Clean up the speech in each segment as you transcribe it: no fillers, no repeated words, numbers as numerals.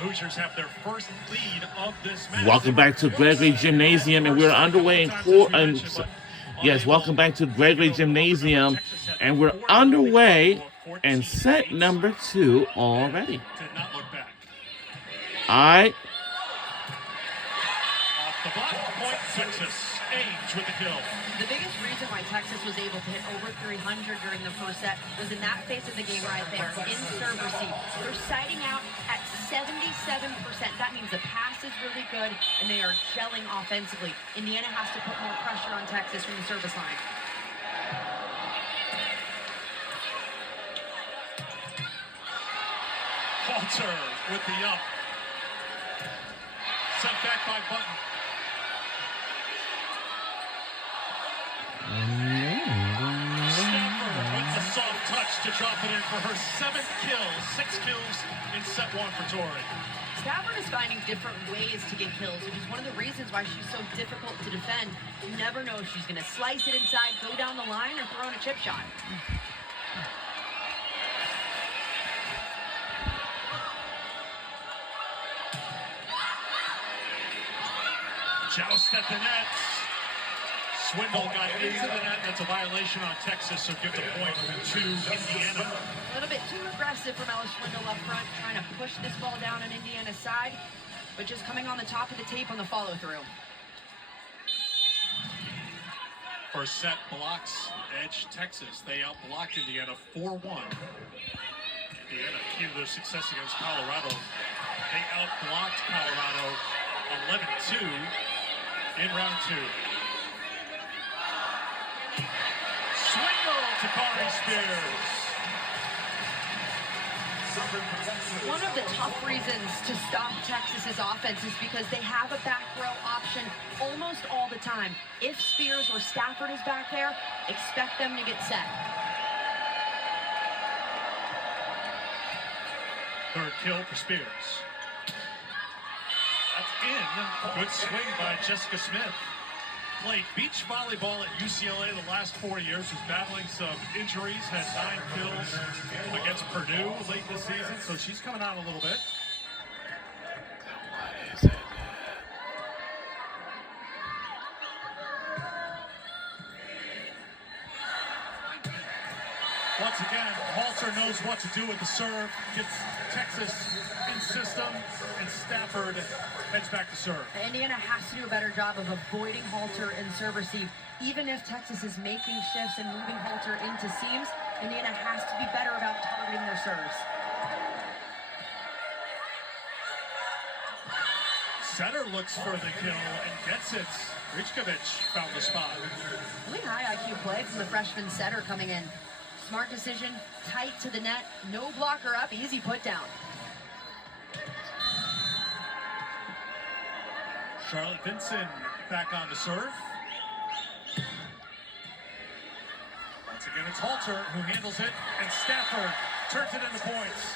Hoosiers have their first lead of this match. Welcome back to Gregory Gymnasium, and we're underway in yes, welcome back to Gregory Gymnasium, and we're underway in set number 2 already. Did not look back. All right. Off the block, point Texas. Ames with the kill. The biggest reason why Texas was able to hit over 300 during the first set was in that phase of the game right there, in serve receive. They're sighting out at 77%. That means the pass is really good, and they are gelling offensively. Indiana has to put more pressure on Texas from the service line. Halter with the up. Sent back by Button. Stafford with the soft touch to drop it in for her 7th kill. 6 kills in set 1 for Tori. Stafford is finding different ways to get kills, which is one of the reasons why she's so difficult to defend. You never know if she's going to slice it inside, go down the line, or throw in a chip shot. Joust at the net. Swindle got into the net. That's a violation on Texas, so give the point to Indiana. A little bit too aggressive from Ella Swindle up front, trying to push this ball down on Indiana's side, but just coming on the top of the tape on the follow-through. First set blocks edge Texas. They outblocked Indiana 4-1. Indiana, key to their success against Colorado. They outblocked Colorado 11-2 in round 2. Swindle to Kari Spears. One of the tough reasons to stop Texas's offense is because they have a back row option almost all the time. If Spears or Stafford is back there, expect them to get set. Third kill for Spears. That's in. Good swing by Jessica Smith. Played beach volleyball at UCLA the last 4 years. Was battling some injuries. Had 9 kills against Purdue late this season. So she's coming out a little bit. What is it? Once again, Halter knows what to do with the serve. Gets Texas in system, and Stafford heads back to serve. Indiana has to do a better job of avoiding Halter in serve receive. Even if Texas is making shifts and moving Halter into seams, Indiana has to be better about targeting their serves. Setter looks for the kill and gets it. Richkovic found the spot. Really high IQ play from the freshman Setter coming in. Smart decision, tight to the net, no blocker up, easy put down. Charlotte Vinson back on the serve. Once again, it's Halter who handles it, and Stafford turns it into points.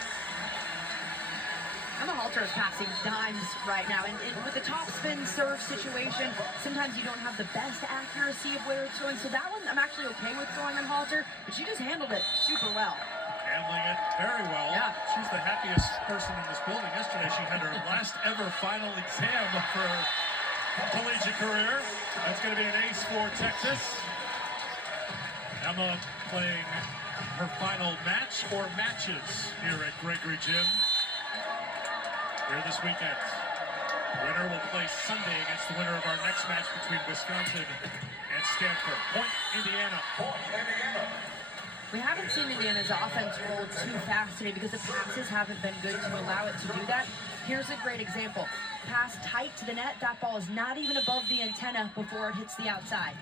Emma Halter is passing dimes right now, and with the top spin serve situation, sometimes you don't have the best accuracy of where it's going, so that one I'm actually okay with throwing on Halter, but she just handled it super well. Handling it very well. Yeah. She's the happiest person in this building. Yesterday, she had her last ever final exam for her collegiate career. That's going to be an ace for Texas. Emma playing her final match or matches here at Gregory Gym here this weekend. The winner will play Sunday against the winner of our next match between Wisconsin and Stanford. Point Indiana. We haven't seen Indiana's offense roll too fast today because the passes haven't been good to allow it to do that. Here's a great example. Pass tight to the net. That ball is not even above the antenna before it hits the outside.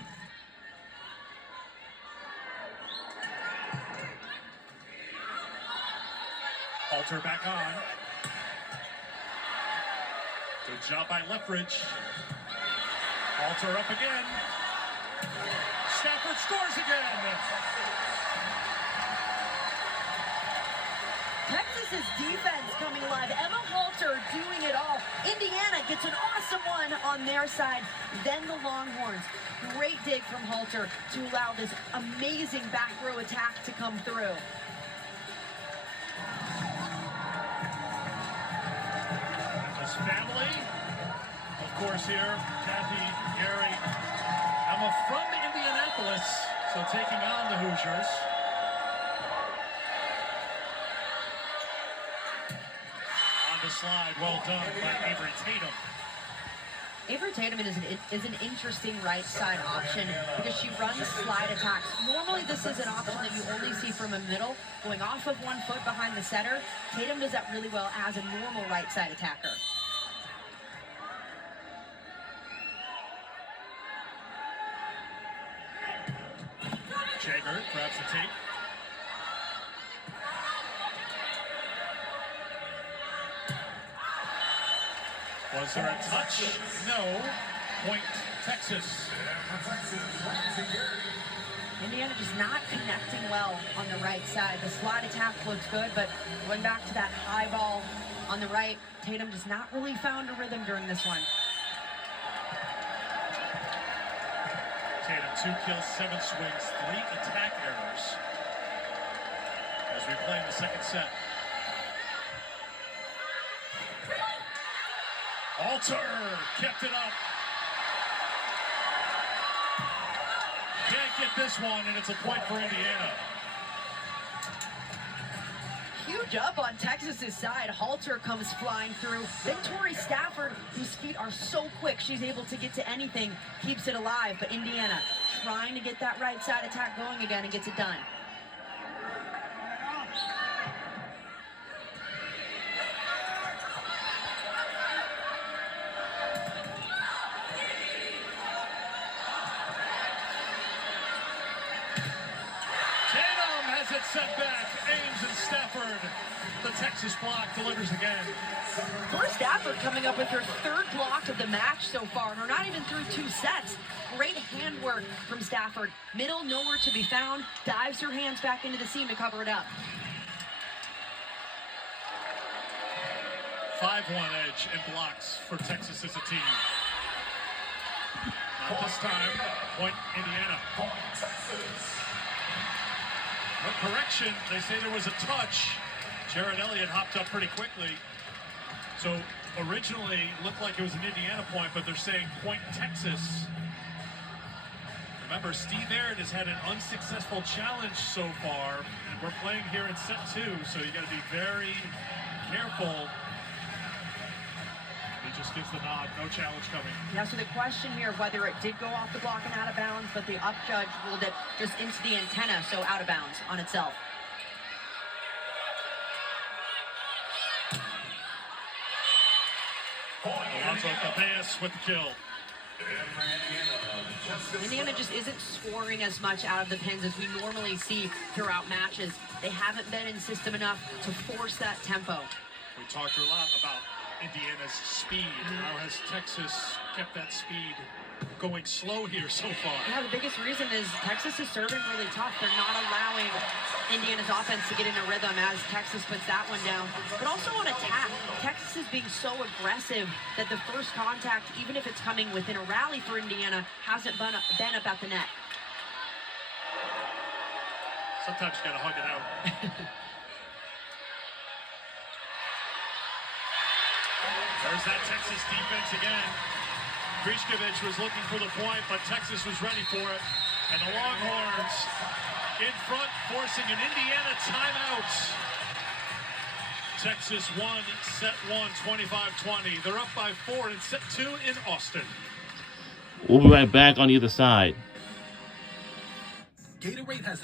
Halter back on. Good job by Lethbridge. Halter up again. Stafford scores again. Texas's defense coming alive. Emma Halter doing it all. Indiana gets an awesome one on their side. Then the Longhorns. Great dig from Halter to allow this amazing back row attack to come through. course, here. Kathy, Gary, Emma from Indianapolis, so taking on the Hoosiers. On the slide, well done by Avery Tatum. Avery Tatum is an interesting right side option because she runs slide attacks. Normally this is an option that you only see from a middle, going off of 1 foot behind the setter. Tatum does that really well as a normal right side attacker. Jager grabs the tape. Was there a touch? No. Point Texas. Indiana just not connecting well on the right side. The slide attack looks good, but going back to that high ball on the right, Tatum just not really found a rhythm during this one. Tatum 2 kills, 7 swings, 3 attack errors as we play in the second set. Alter kept it up. Can't get this one, and it's a point for Indiana. Huge up on Texas's side. Halter comes flying through. Then Tori Stafford, whose feet are so quick, she's able to get to anything, keeps it alive. But Indiana trying to get that right side attack going again and gets it done. Set back, Ames and Stafford. The Texas block delivers again. Tori Stafford coming up with her 3rd block of the match so far, and we're not even through 2 sets. Great handwork from Stafford. Middle nowhere to be found. Dives her hands back into the seam to cover it up. 5-1 edge and blocks for Texas as a team. Not this time. Point Indiana. No correction. They say there was a touch. Jared Elliott hopped up pretty quickly. So originally looked like it was an Indiana point, but they're saying point Texas. Remember, Steve Aird has had an unsuccessful challenge so far, and we're playing here in set 2, so you got to be very careful. He just gives the nod, no challenge coming. Yeah, so the question here, whether it did go off the block and out of bounds, but the up judge ruled it just into the antenna, so out of bounds on itself. Alonzo Cabeas with the kill. Indiana just isn't scoring as much out of the pins as we normally see throughout matches. They haven't been in system enough to force that tempo. We talked a lot about Indiana's speed. How has Texas kept that speed going slow here so far? Yeah, the biggest reason is Texas is serving really tough. They're not allowing Indiana's offense to get in a rhythm as Texas puts that one down. But also on attack, Texas is being so aggressive that the first contact, even if it's coming within a rally for Indiana, hasn't been up at the net. Sometimes you gotta hug it out. There's that Texas defense again. Grichkovich was looking for the point, but Texas was ready for it. And the Longhorns in front, forcing an Indiana timeout. Texas won set 1, 25-20. They're up by 4 in set 2 in Austin. We'll be right back on either side. Gatorade has